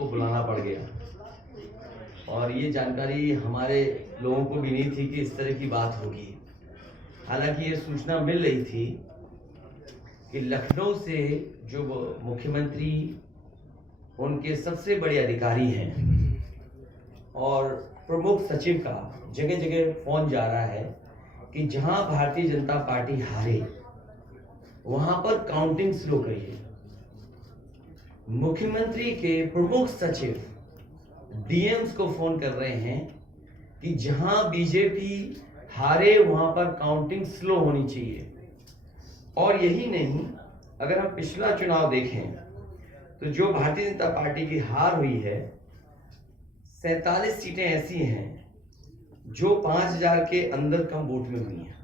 आपको बुलाना पड़ गया, और ये जानकारी हमारे लोगों को भी नहीं थी कि इस तरह की बात होगी। हालांकि ये सूचना मिल रही थी कि लखनऊ से जो मुख्यमंत्री उनके सबसे बड़े अधिकारी हैं और प्रमुख सचिव का जगह जगह फोन जा रहा है कि जहां भारतीय जनता पार्टी हारे वहां पर काउंटिंग स्लो करिए। मुख्यमंत्री के प्रमुख सचिव डीएम्स को फोन कर रहे हैं कि जहां बीजेपी हारे वहां पर काउंटिंग स्लो होनी चाहिए। और यही नहीं, अगर हम पिछला चुनाव देखें तो जो भारतीय जनता पार्टी की हार हुई है 47 सीटें ऐसी हैं जो 5000 के अंदर कम वोट में हुई हैं।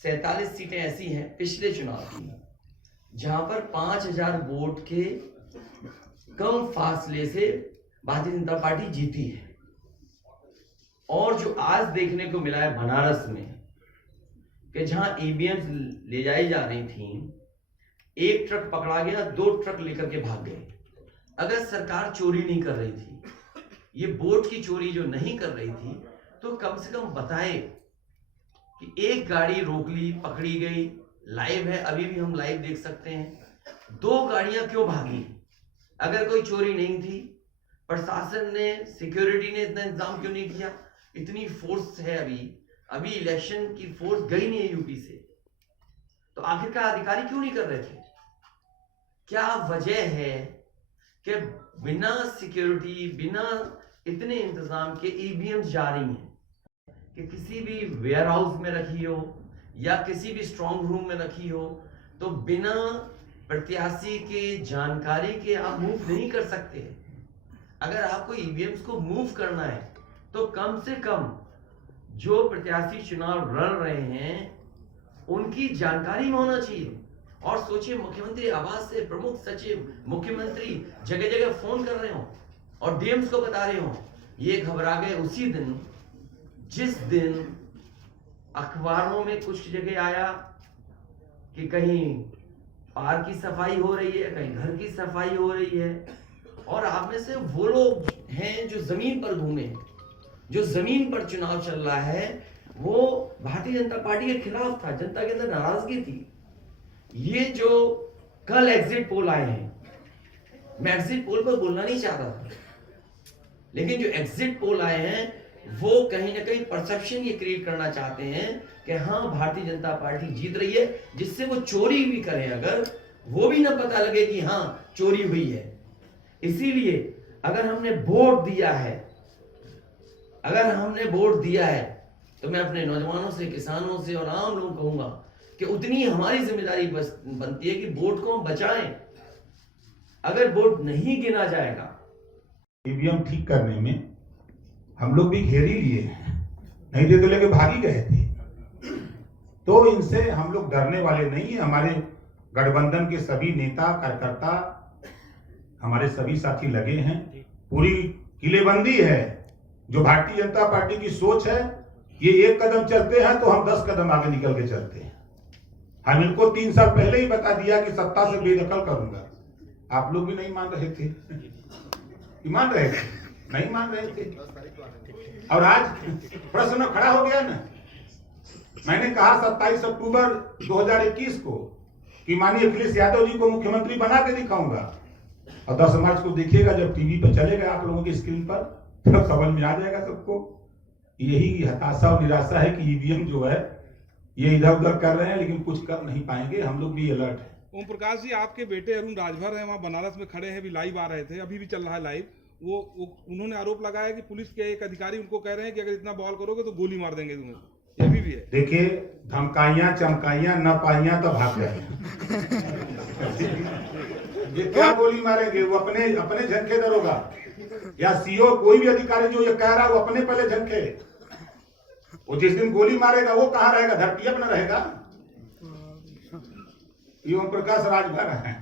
सैंतालीस सीटें ऐसी हैं पिछले चुनाव की जहां पर 5000 वोट के कम फासले से भारतीय जनता पार्टी जीती है। और जो आज देखने को मिला है बनारस में कि जहां ईवीएम ले जाई जा रही थी, एक ट्रक पकड़ा गया, 2 ट्रक लेकर के भाग गए। अगर सरकार चोरी नहीं कर रही थी, ये वोट की चोरी जो नहीं कर रही थी, तो कम से कम बताए कि एक गाड़ी रोक ली, पकड़ी गई, लाइव है, अभी भी हम लाइव देख सकते हैं। 2 गाड़ियां क्यों भागी? अगर कोई चोरी नहीं थी, प्रशासन ने, सिक्योरिटी ने इतना इंतजाम क्यों नहीं किया? इतनी फोर्स है, अभी इलेक्शन की फोर्स गई नहीं है यूपी से, तो आखिरकार अधिकारी क्यों नहीं कर रहे थे? क्या वजह है कि बिना सिक्योरिटी, बिना इतने इंतजाम के ईवीएम जा रही हैं कि किसी भी वेयर हाउस में रखी हो या किसी भी स्ट्रांग रूम में रखी हो, तो बिना प्रत्याशी के जानकारी के आप मूव नहीं कर सकते। अगर आपको ईवीएम्स को मूव करना है तो कम से कम जो प्रत्याशी चुनाव लड़ रहे हैं उनकी जानकारी में होना चाहिए। और सोचिए, मुख्यमंत्री आवास से प्रमुख सचिव, मुख्यमंत्री जगह जगह फोन कर रहे हो और डीएम्स को बता रहे हो। ये घबरा गए उसी दिन जिस दिन अखबारों में कुछ जगह आया कि कहीं पार्क की सफाई हो रही है, कहीं घर की सफाई हो रही है। और आप में से वो लोग हैं जो जमीन पर घूमे, जो जमीन पर चुनाव चल रहा है, वो भारतीय जनता पार्टी के खिलाफ था, जनता के अंदर नाराजगी थी। ये जो कल एग्जिट पोल आए हैं, मैं एग्जिट पोल पर बोलना नहीं चाहता था, लेकिन जो एग्जिट पोल आए हैं वो कहीं ना कहीं परसेप्शन ये क्रिएट करना चाहते हैं कि हाँ भारतीय जनता पार्टी जीत रही है, जिससे वो चोरी भी करें अगर, वो भी ना पता लगे कि हाँ चोरी हुई है। इसीलिए अगर हमने वोट दिया है तो मैं अपने नौजवानों से, किसानों से और आम लोगों को कहूंगा कि उतनी हमारी जिम्मेदारी बनती है कि वोट को हम बचाएं। अगर वोट नहीं गिना जाएगा, ईवीएम ठीक करने में हम लोग भी घेर ही लिए हैं, नहीं दे तो लेके भागी गए थे। तो इनसे हम लोग डरने वाले नहीं है। हमारे गठबंधन के सभी नेता, कार्यकर्ता, हमारे सभी साथी लगे हैं, पूरी किलेबंदी है। जो भारतीय जनता पार्टी की सोच है, ये 1 कदम चलते हैं तो हम 10 कदम आगे निकल के चलते हैं। हम इनको 3 साल पहले ही बता दिया कि सत्ता से बेदखल करूंगा। आप लोग भी नहीं मान रहे थे, मान रहे थे, नहीं मान रहे थे। और आज प्रश्न खड़ा हो गया ना। मैंने कहा 27 अक्टूबर 2021 को कि माननीय अखिलेश यादव जी को मुख्यमंत्री बना के दिखाऊंगा, और 10 मार्च को देखिएगा जब टीवी पर चलेगा आप लोगों की स्क्रीन पर, तब समझ में आ जाएगा सबको। यही हताशा और निराशा है कि ईवीएम जो है ये इधर उधर कर रहे हैं, लेकिन कुछ कर नहीं पाएंगे। हम लोग भी अलर्ट है। ओम प्रकाश जी, आपके बेटे अरुण राजभर हैं, वहाँ बनारस में खड़े हैं, भी लाइव आ रहे थे, अभी भी चल रहा है लाइव। वो उन्होंने आरोप लगाया कि पुलिस के एक अधिकारी उनको कह रहे हैं कि अगर इतना बॉल करोगे तो गोली मार देंगे तुम्हें। ये भी है। देखिए, धमकाइयां चमकाइयां न पाइयां तो भाग गए। ये क्या गोली मारेंगे? वो अपने झनके दरोगा या सीओ, कोई भी अधिकारी जो ये कह रहा है वो अपने पहले झनके। वो जिस दिन गोली मारेगा वो कहाँ रहेगा? धरती अपना रहेगा। ये ओम प्रकाश राजभर है।